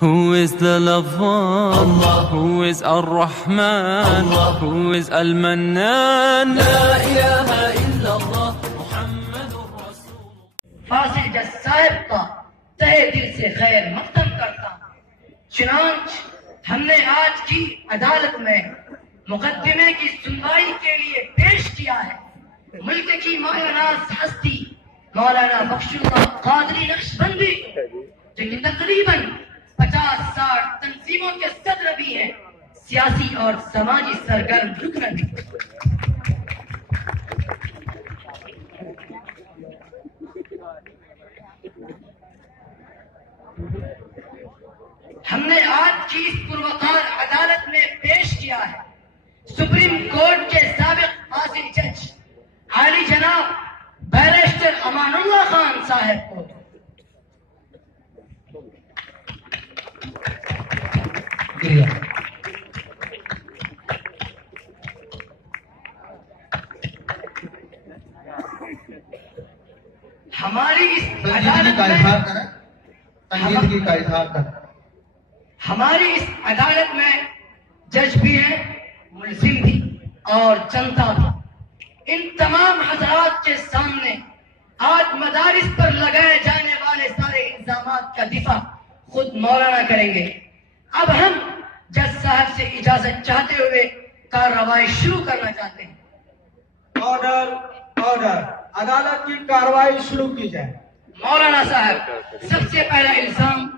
Who is the Lafan? Allah. Who is Ar-Rahman? Allah. Who is Al-Mannan? La ilaha illallah Muhammadur Rasul. فاصل جس صاحب کا تہہ دل سے خیر مقدم کرتا ہوں. چنانچہ ہم نے آج کی عدالت میں مقدمے کی سنوائی کے لیے پیش کیا ہے ملک کی مایہ ناز ہستی مولانا بخش اللہ قادری نقشبندی جو کہ تقریباً 50-60 تنظیموں کے صدر بھی ہیں, سیاسی اور سماجی سرگرم رکن بھی. ہم نے آج کی اس پروقار عدالت میں پیش کیا ہے سپریم کورٹ کے سابق فاضل جج عالی جناب بیرسٹر امان اللہ خان صاحب کو. ہماری اس عدالت میں جج بھی ہیں, ملزم بھی اور جنتا بھی. ان تمام حضرات کے سامنے آج مدارس پر لگائے جانے والے سارے الزامات کا دفاع خود مولانا کریں گے. اب ہم جج صاحب سے اجازت چاہتے ہوئے کارروائی شروع کرنا چاہتے ہیں. آرڈر آرڈر, عدالت کی کارروائی شروع کی جائے. مولانا صاحب, سب سے پہلا الزام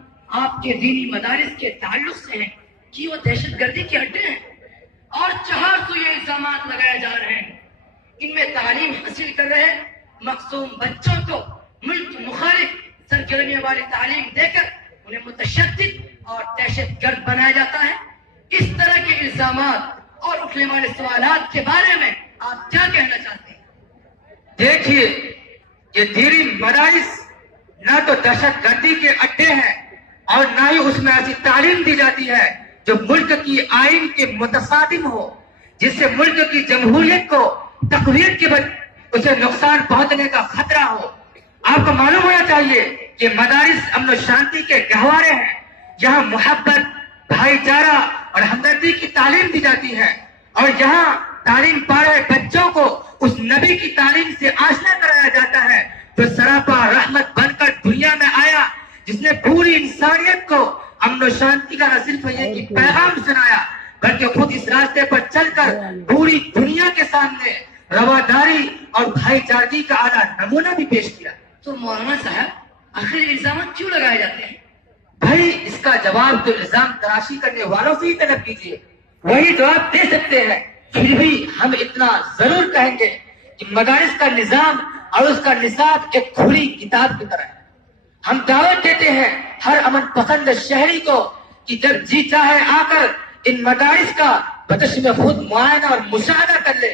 آپ کے دینی مدارس کے تعلق سے ہے کہ وہ دہشت گردی کے اڈے ہیں اور 400 یہ الزامات لگائے جا رہے ہیں. ان میں تعلیم حاصل کر رہے معصوم بچوں کو ملک مخالف سرگرمیوں والی تعلیم دے کر انہیں متشدد اور دہشت گرد بنایا جاتا ہے. اس طرح کے الزامات اور اٹھنے والے سوالات کے بارے میں آپ کیا کہنا چاہتے ہیں؟ دیکھیے, یہ دینی مدارس نہ تو دہشت گردی کے اڈے ہیں اور نہ ہی اس میں ایسی تعلیم دی جاتی ہے جو ملک کی آئین کے متصادم ہو, جس سے ملک کی جمہوریت کو تقویت کے بعد اسے نقصان پہنچنے کا خطرہ ہو. آپ کو معلوم ہونا چاہیے کہ مدارس امن و شانتی کے گہوارے ہیں, جہاں محبت, بھائی چارہ اور ہمدردی کی تعلیم دی جاتی ہے, اور جہاں تعلیم پا رہے بچوں کو اس نبی کی تعلیم سے آشنا کرایا جاتا ہے جو سراپا رحمت بن کر دنیا میں آیا, جس نے پوری انسانیت کو امن و شانتی کا نہ صرف یہ کہ پیغام سنایا بلکہ خود اس راستے پر چل کر پوری دنیا کے سامنے رواداری اور بھائی چارگی کا اعلیٰ نمونہ بھی پیش کیا. تو مولانا صاحب, آخر الزامات کیوں لگائے جاتے ہیں؟ بھائی, اس کا جواب تو الزام تراشی کرنے والوں سے ہی طلب کیجیے, وہی جواب دے سکتے ہیں. پھر بھی ہم اتنا ضرور کہیں گے کہ مدارس کا نظام اور اس کا نصاب ایک کھلی کتاب کی طرح ہے. ہم دعوت دیتے ہیں ہر امن پسند شہری کو کہ جب جی چاہے آ کر ان مدارس کا بچشم خود معائنہ اور مشاہدہ کر لے.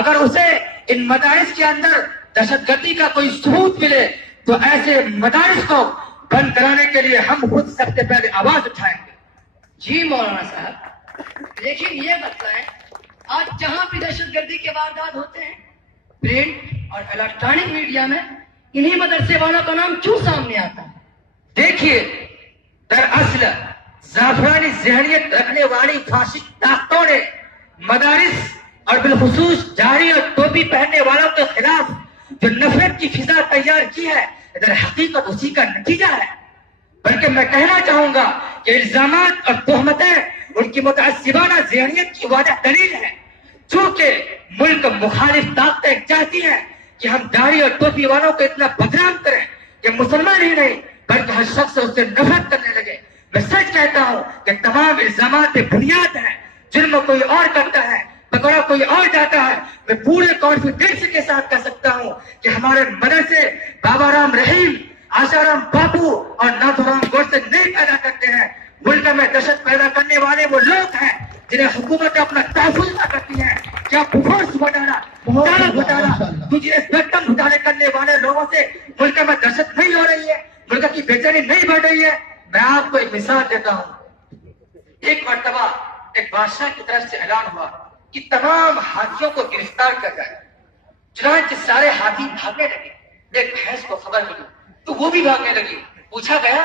اگر اسے ان مدارس کے اندر دہشت گردی کا کوئی ثبوت ملے تو ایسے مدارس کو بند کرانے کے لیے ہم خود سب سے پہلے آواز اٹھائیں گے. جی مولانا صاحب, لیکن یہ بتائیں, آج جہاں بھی دہشت گردی کے واردات ہوتے ہیں پرنٹ اور الیکٹرانک میڈیا میں انہی مدرسے والوں کا نام کیوں سامنے آتا ہے؟ دیکھیے, دراصل زعفرانی ذہنیت رکھنے والی فاسد طاقتوں نے مدارس اور بالخصوص جاری اور ٹوپی پہننے والوں کے خلاف جو نفرت کی فضا تیار کی ہے, در حقیقت اسی کا نتیجہ ہے. بلکہ میں کہنا چاہوں گا کہ الزامات اور تہمتیں ان کی متعصبانہ ذہنیت کی واضح دلیل ہے. چونکہ ملک مخالف طاقتیں چاہتی ہیں کہ ہم داڑھی اور ٹوپی والوں کو اتنا بدنام کریں کہ مسلمان ہی نہیں بلکہ ہر شخص اس سے نفرت کرنے لگے. میں سچ کہتا ہوں کہ تمام الزامات پہ بنیاد ہیں. جرم کوئی اور کرتا ہے, پکڑا کوئی اور جاتا ہے. میں پورے کانفیڈنس کے ساتھ کہہ سکتا ہوں کہ ہمارے مدرسے بابا رام رحیم, آشا رام باپو اور ناتھو رام گوڈسے نہیں پیدا کرتے ہیں. ملک میں دہشت پیدا کرنے والے وہ لوگ ہیں جنہیں حکومت اپنا تحفظ نہ کرتی ہے. کیا بھوس گھٹانا, تجھے اسپیکٹرم گھٹانے کرنے والے لوگوں سے ملک میں دہشت نہیں ہو رہی ہے, ملک کی بے چینی نہیں بڑھ رہی ہے. میں آپ کو ایک مثال دیتا ہوں. ایک مرتبہ ایک بادشاہ کی طرف سے اعلان ہوا کہ تمام ہاتھیوں کو گرفتار کر جائے. چنانچہ سارے ہاتھی بھاگنے لگے. ایک بھینس کو خبر ملی تو وہ بھی بھاگنے لگی. پوچھا گیا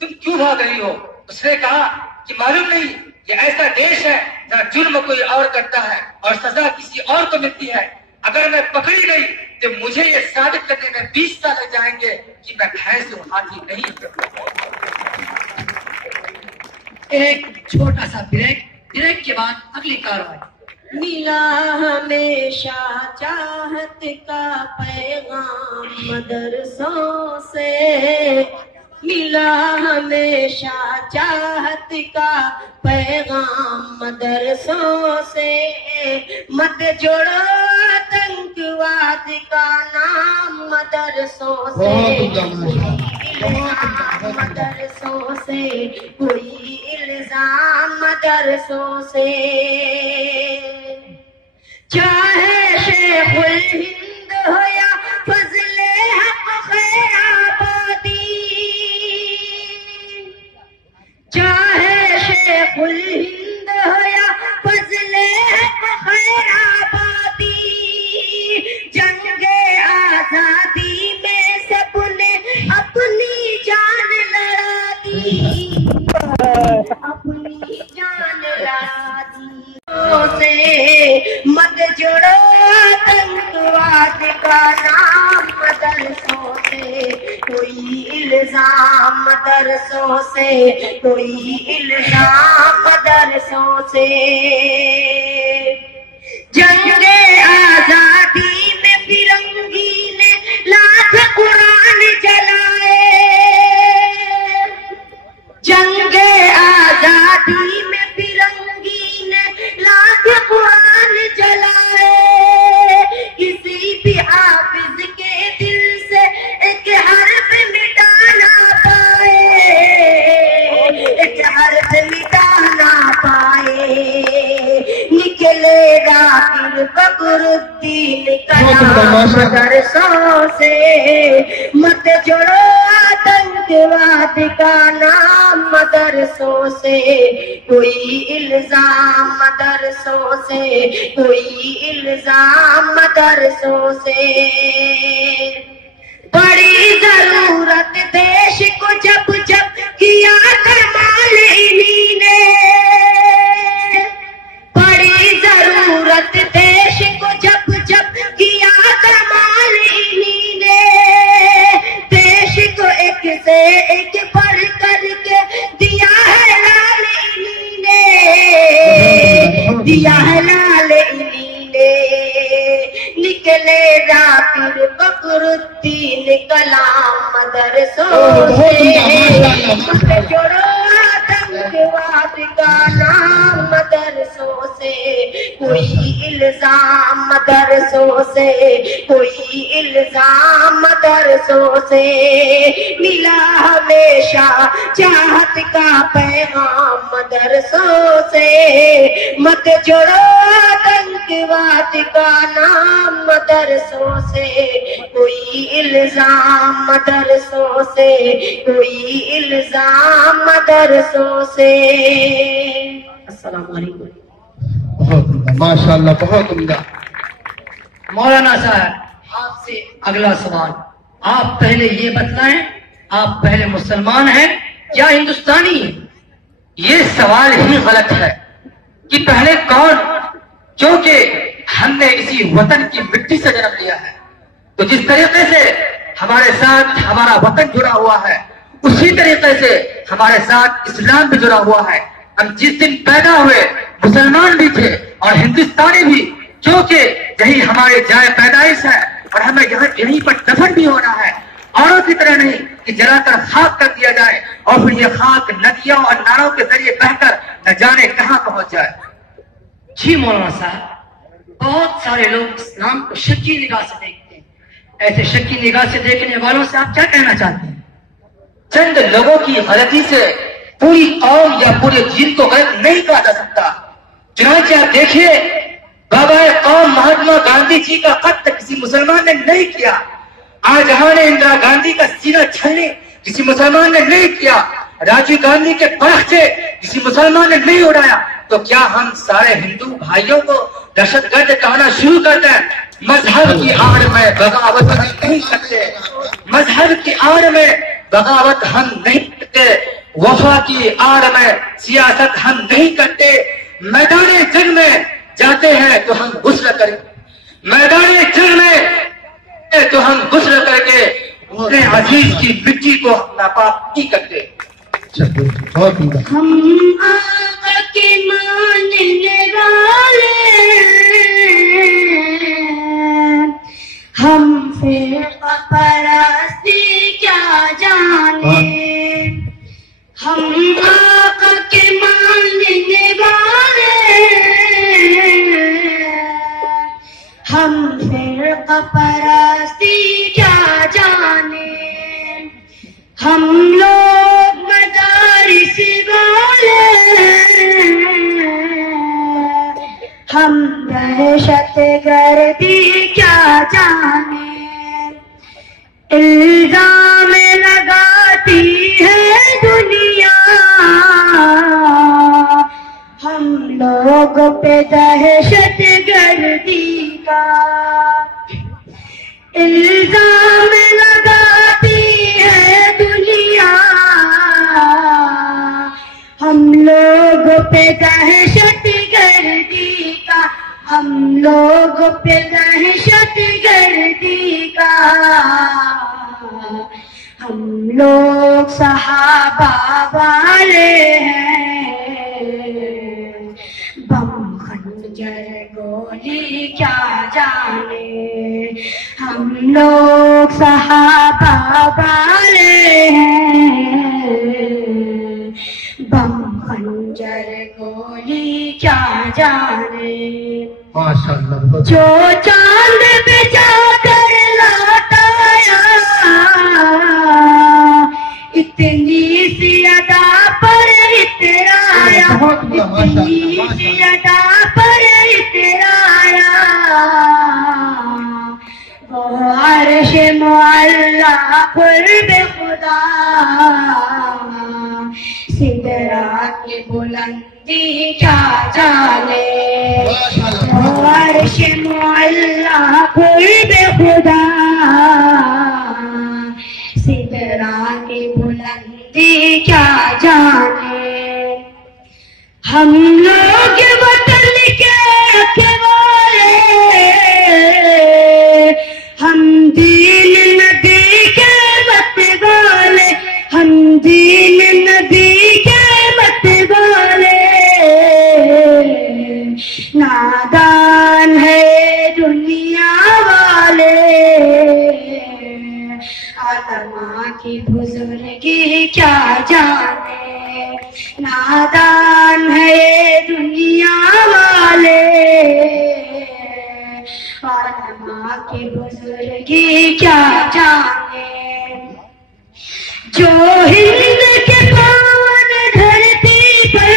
تم کیوں بھاگ رہی ہو؟ اس نے کہا کہ معلوم نہیں یہ ایسا دیش ہے جہاں جرم کوئی اور کرتا ہے اور سزا کسی اور کو ملتی ہے. اگر میں پکڑی گئی تو مجھے یہ ثابت کرنے میں 20 سال لگ جائیں گے کہ میں بھینس ہوں، ہاتھی نہیں. ایک چھوٹا سا بریک کے بعد اگلی کارروائی. ملا ہمیشہ چاہت کا پیغام مدرسوں سے، ملا ہمیشہ چاہت کا پیغام مدرسوں سے، مت جوڑو آتنکواد کا نام مدرسوں سے، مدرسوں سے کوئی الزام مدرسوں سے، چاہے شیخ الہند ہو یا فضل حق خیر آبادی، چاہے شیخ الہند ہو یا فضل حق خیر آبادی، جنگ آزادی میں سب نے اپنی جان لڑا دی، اپنی جان لڑا دی. مت جوڑو آتنکواد کا نام مدرسوں سے، کوئی الزام مدرسوں سے، کوئی الزام مدرسوں سے. جنگ آزادی میں فرنگی نے لاکھ قرآن جلائے، جنگ آزادی میں فرنگی نے لاکھ قرآن جلائے، کسی بھی حافظ کے دل سے ایک حرف مٹا نہ پائے، ایک حرف مٹا نہ پائے. نکلے گا پھر فخر الدین کلام مدرسوں سے، مت جوڑو آتنکواد کا نام مدرسوں سے، کوئی الزام مدرسوں سے، کوئی الزام مدرسوں سے. بڑی ضرورت دیش کو جب جب کیا کمال انہی نے، بڑی ضرورت دیش کو جب جب کیا کمال انہی نے، دیش کو ایک سے ایک پڑھ کر کے دیا ہے لال انہی نے، دیا ہے لال انہی نے. نکلے گا پھر فخر الدین کلام مدرسوں سے، مت جوڑو آتنکواد کا نام مدرسوں سے، کوئی الزام مدرسوں سے، کوئی الزام مدرسوں سے. ملا ہمیشہ چاہت کا پیغام مدرسوں سے، مت جوڑو آتنکواد کا نام مدرسوں سے، کوئی الزام مدرسوں سے، کوئی الزام مدرسوں سے. السلام علیکم. بہت عمدہ، ماشاء اللہ، بہت عمدہ. مولانا صاحب آپ سے اگلا سوال. آپ پہلے یہ بتلائیں، آپ پہلے مسلمان ہیں یا ہندوستانی ہیں؟ یہ سوال ہی غلط ہے کہ پہلے کون، کیونکہ ہم نے اسی وطن کی مٹی سے جنم لیا ہے، تو جس طریقے سے ہمارے ساتھ ہمارا وطن جڑا ہوا ہے اسی طریقے سے ہمارے ساتھ اسلام بھی جڑا ہوا ہے. ہم جس دن پیدا ہوئے مسلمان بھی تھے اور ہندوستانی بھی، کیونکہ یہی ہماری جائے پیدائش ہے اور ہمیں یہیں پر دفن بھی ہونا ہے. اوروں کی طرح نہیں کہ جلا کر خاک کر دیا جائے اور پھر یہ خاک ندیوں اور نالوں کے ذریعے بہ کر نہ جانے کہاں پہنچ جائے. جی مولانا صاحب، بہت سارے لوگ اسلام کو شکی نگاہ سے دیکھتے ہیں، ایسے شکی نگاہ سے دیکھنے والوں سے آپ کیا کہنا چاہتے ہیں؟ چند لوگوں کی غلطی سے پوری قوم یا پورے جن کو غلط نہیں کہا جا سکتا. چنانچہ آپ دیکھیے، بابا قوم مہاتما گاندھی جی کا قتل کسی مسلمان نے نہیں کیا. آج نے اندرا گاندھی کا سینہ چھلنی کسی مسلمان نے نہیں کیا. راجیو گاندھی کے پرخچے کسی مسلمان نے نہیں اڑایا. تو کیا ہم سارے ہندو بھائیوں کو دہشت گرد کہنا شروع کرتے ہیں؟ مذہب کی آڑ میں بغاوت ہم نہیں کرتے، مذہب کی آڑ میں بغاوت ہم نہیں کرتے. وفا کی آڑ میں سیاست ہم نہیں کرتے، میدان جنگ میں جاتے ہیں تو ہم غسل کریں، میدان جنگ میں تو ہم غسل کر کے اپنے عزیز کی مٹی کو ناپاک نہیں کرتے۔ ہم آقا کے ماننے والے، ہم فرقہ پرستی کیا جانے، ہم آقا کے ماننے والے، ہم فرقہ پرستی کیا جانے، ہم لوگ مدارس والے، ہم دہشت گردی کیا جانے، الزام لگاتی ہے دنیا ہم لوگ پہ دہشت گردی کا، الزام لگاتی ہے دنیا ہم لوگ پہ دہشت گردی کا، ہم لوگ پہ دہشت گردی کا، ہم لوگ صحابہ والے ہیں، بم خنجر گولی کیا جانے، ہم لوگ صحابہ والے ہیں، بم خنجر گولی کیا جانے، جو چاند پہ جا کر لوٹایا اتنی سی ادا پر اترایا، اتنی سی ادا پر اترایا، وہ عرش معلا قرب خدا، سدرا کی بلندی کیا جانے، وہ عرش معلا قرب خدا، سدرا کی بلندی کیا جانے، ہم لوگ وطن کے رکھوالے، ہم دین نبی کے مت والے، ہم دین نبی کے مت والے، نادان ہے دنیا والے، آدماں کی بزرگی کیا جانے، نادان ہے دنیا والے، آدماں کی بزرگی کیا جانے، جو ہند کے پان دھرتی پر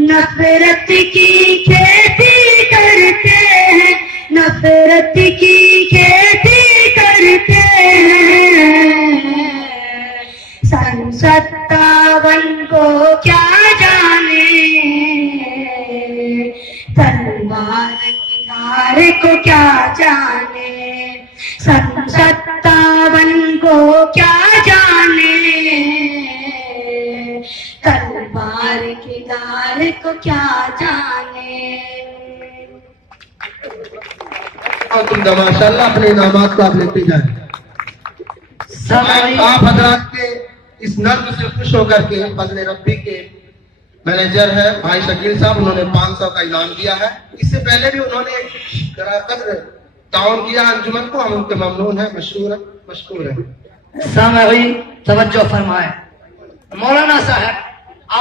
نفرت کی کھیتی کرتے ہیں، نفرت کی کھیتی کرتے ہیں، سن 57 کو کیا جانے، تلوار کی دھار کو کیا جانے، سن 57 کو کیا جانے، تلوار کی دھار کو کیا جانے۔ ماشاء اللہ اپنے انعامات کو آپ لیتے جائیں۔ آپ حضرات کے اس نظم سے خوش ہو کر کے فضل ربی کے مینیجر ہے بھائی شکیل صاحب، انہوں نے 500 کا انعام دیا ہے۔ اس سے پہلے بھی انہوں نے قدر تعاون کیا انجمن کو، ہم ان کے ممنون ہیں، مشکور ہیں۔ سامعین توجہ فرمائیں، مولانا صاحب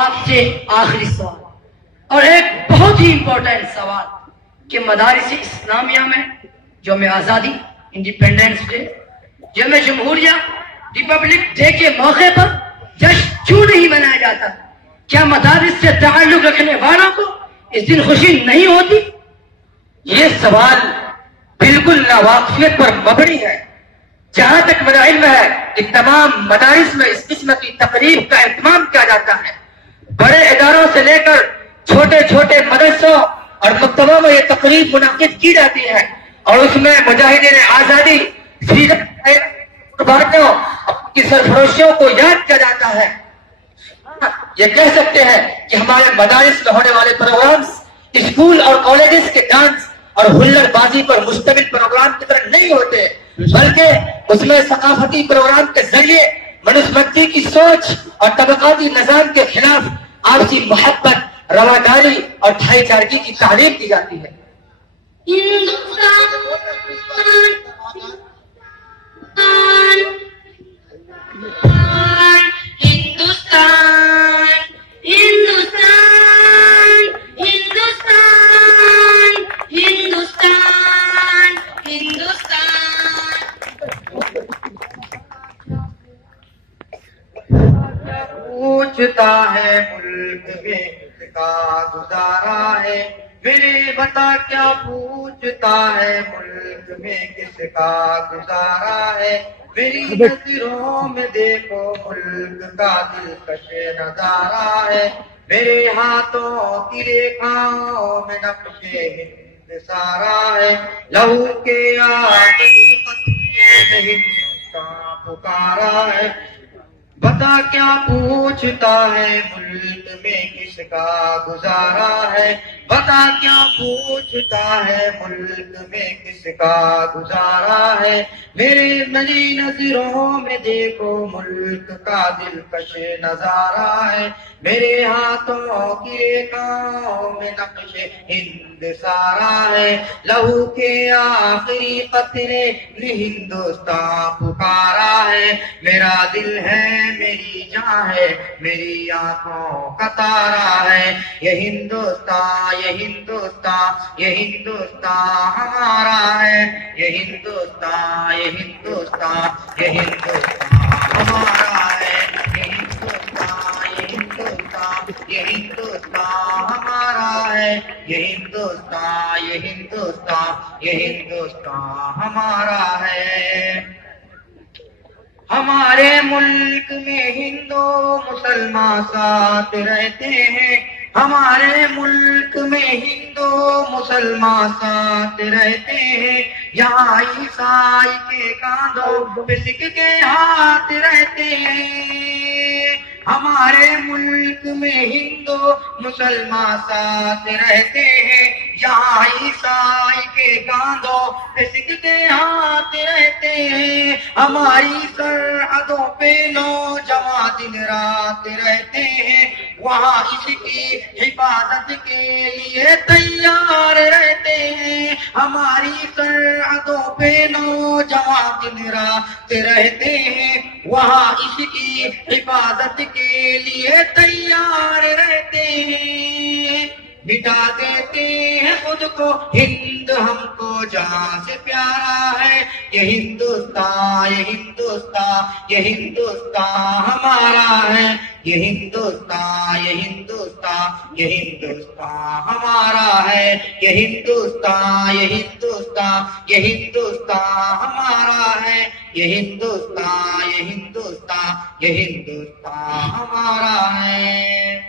آپ سے آخری سوال اور ایک بہت ہی امپورٹنٹ سوال کہ مدارس اسلامیہ میں یوم آزادی، انڈیپینڈنس ڈے، یوم جمہوریہ، ریپبلک ڈے کے موقع پر جشن کیوں نہیں منایا جاتا؟ کیا مدارس سے تعلق رکھنے والوں کو اس دن خوشی نہیں ہوتی؟ یہ سوال بالکل ناواقفیت پر مبنی ہے۔ جہاں تک میرا علم ہے کہ تمام مدارس میں اس قسم کی تقریب کا اہتمام کیا جاتا ہے، بڑے اداروں سے لے کر چھوٹے چھوٹے مدرسوں اور مکتبوں میں یہ تقریب منعقد کی جاتی ہے، اور اس میں مجاہدین آزادی سیرت قربانیوں کی سرفروشیوں کو یاد کیا جاتا ہے. یہ کہہ سکتے ہیں کہ ہمارے مدارس میں ہونے والے پروگرامز اسکول اور کالجز کے ڈانس اور ہلڑ بازی پر مشتمل پروگرام کی طرح نہیں ہوتے، بلکہ اس میں ثقافتی پروگرام کے ذریعے منسمتی کی سوچ اور طبقاتی نظام کے خلاف آپسی محبت، رواداری اور بھائی چارگی کی تعلیم دی جاتی ہے. پوچھتا ہے ملک میں کس کا گزارا ہے، میرے بتا کیا پوچھتا ہے ملک میں کس کا گزارا ہے، میری نظروں میں دیکھو ملک کا دلکش نظارہ ہے، میرے ہاتھوں کی ریکھاؤں میں نقش ہند سارا ہے، لہو کے آخری قطرے میں ہندوستان پکارا ہے. بتا کیا پوچھتا ہے ملک میں کس کا گزارا ہے، بتا کیا پوچھتا ہے ملک میں کس کا گزارا ہے، میری نظروں میں دیکھو ملک کا دلکش نظارہ ہے، میرے ہاتھوں کی ریکھاؤں میں نقش ہند سارا ہے، لہو کے آخری قطرے نے ہندوستان پکارا ہے، میرا دل ہے میری جان ہے میری آنکھوں کا تارا ہے، یہ ہندوستان یہ ہندوستان یہ ہندوستان ہمارا ہے، یہ ہندوستان یہ ہندوستان یہ ہندوستان ہمارا ہے، یہ ہندوستان یہ ہندوستان یہ ہندوستان ہمارا ہے، یہ ہندوستان یہ ہندوستان یہ ہندوستان ہمارا ہے. ہمارے ملک میں ہندو مسلمان ساتھ رہتے ہیں، ہمارے ملک میں ہندو مسلمان ساتھ رہتے ہیں، یہاں عیسائی کے کاندھوں پہ سکھ کے ہاتھ رہتے ہیں، ہمارے ملک میں ہندو مسلمان ساتھ رہتے ہیں، یہاں عیسائی کے کاندھوں پہ سکھ کے ہاتھ رہتے ہیں، ہماری سرحدوں پہ نوجوان دن رات رہتے ہیں، وہاں اس کی حفاظت کے لیے تیار رہتے ہیں، ہماری سرحدوں پہ نوجوان دن رات رہتے ہیں، وہاں اس کی حفاظت کے لیے تیار رہتے ہیں، مٹا دیتے ہیں خود کو ہند ہم کو جان سے پیارا ہے، یہ ہندوستان یہ ہندوستان یہ ہندوستان ہمارا ہے، یہ ہندوستان یہ ہندوستان یہ ہندوستان ہمارا ہے، یہ ہندوستان یہ ہندوستان یہ ہندوستان ہمارا ہے، یہ ہندوستان یہ ہندوستان یہ ہندوستان ہمارا ہے.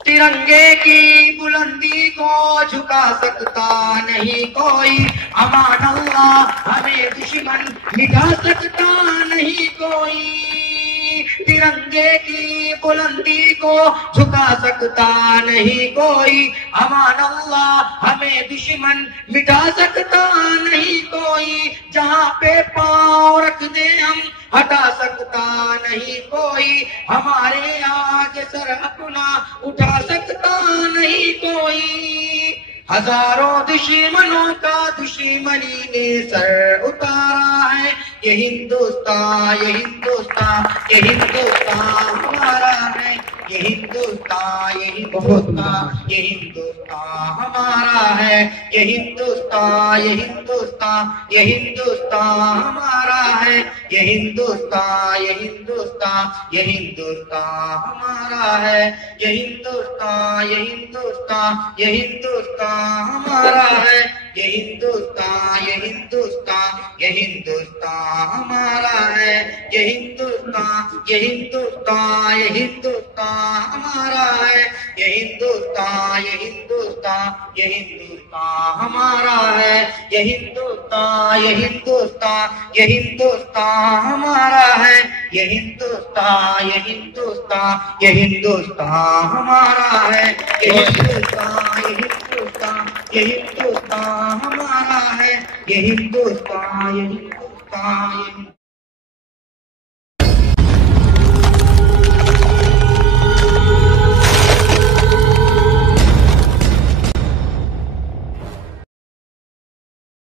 ترنگے کی بلندی کو جھکا سکتا نہیں کوئی، امان اللہ ہمیں دشمن مٹا سکتا نہیں کوئی، ترنگے کی بلندی کو جھکا سکتا نہیں کوئی، امان اللہ ہمیں دشمن مٹا سکتا نہیں کوئی، جہاں پہ پاؤں رکھ دے ہم ہٹا سکتا نہیں کوئی، ہمارے آگے سر اپنا اٹھا سکتا نہیں کوئی، ہزاروں دشمنوں کا دشمنی نے سر اتارا ہے، یہ ہندوستان یہ ہندوستان یہ ہندوستان ہمارا ہے، یہ ہندوستان یہ ہندوستان یہ ہندوستان ہمارا ہے، یہ ہندوستان یہ ہندوستان یہ ہندوستان ہمارا ہے، یہ ہندوستان یہ ہندوستان یہ ہندوستان ہمارا ہے، یہ ہندوستان یہ ہندوستان یہ ہندوستان ہمارا ہے، یہ ہندوستان، یہ ہندوستان، یہ ہندوستان ہمارا ہے، یہ ہندوستان، یہ ہندوستان، یہ ہندوستان ہمارا ہے، یہ ہندوستان، یہ ہندوستان، یہ ہندوستان ہمارا ہے، یہ ہندوستان، یہ ہندوستان، یہ ہندوستان ہمارا ہے، یہ ہندوستان، یہ ہندوستان، یہ ہندوستان ہمارا ہے، یہ ہندوستان، یہ ہندوستان، یہ ہندوستان ہمارا ہے، یہ ہندوستان، یہ ہندوستان، یہ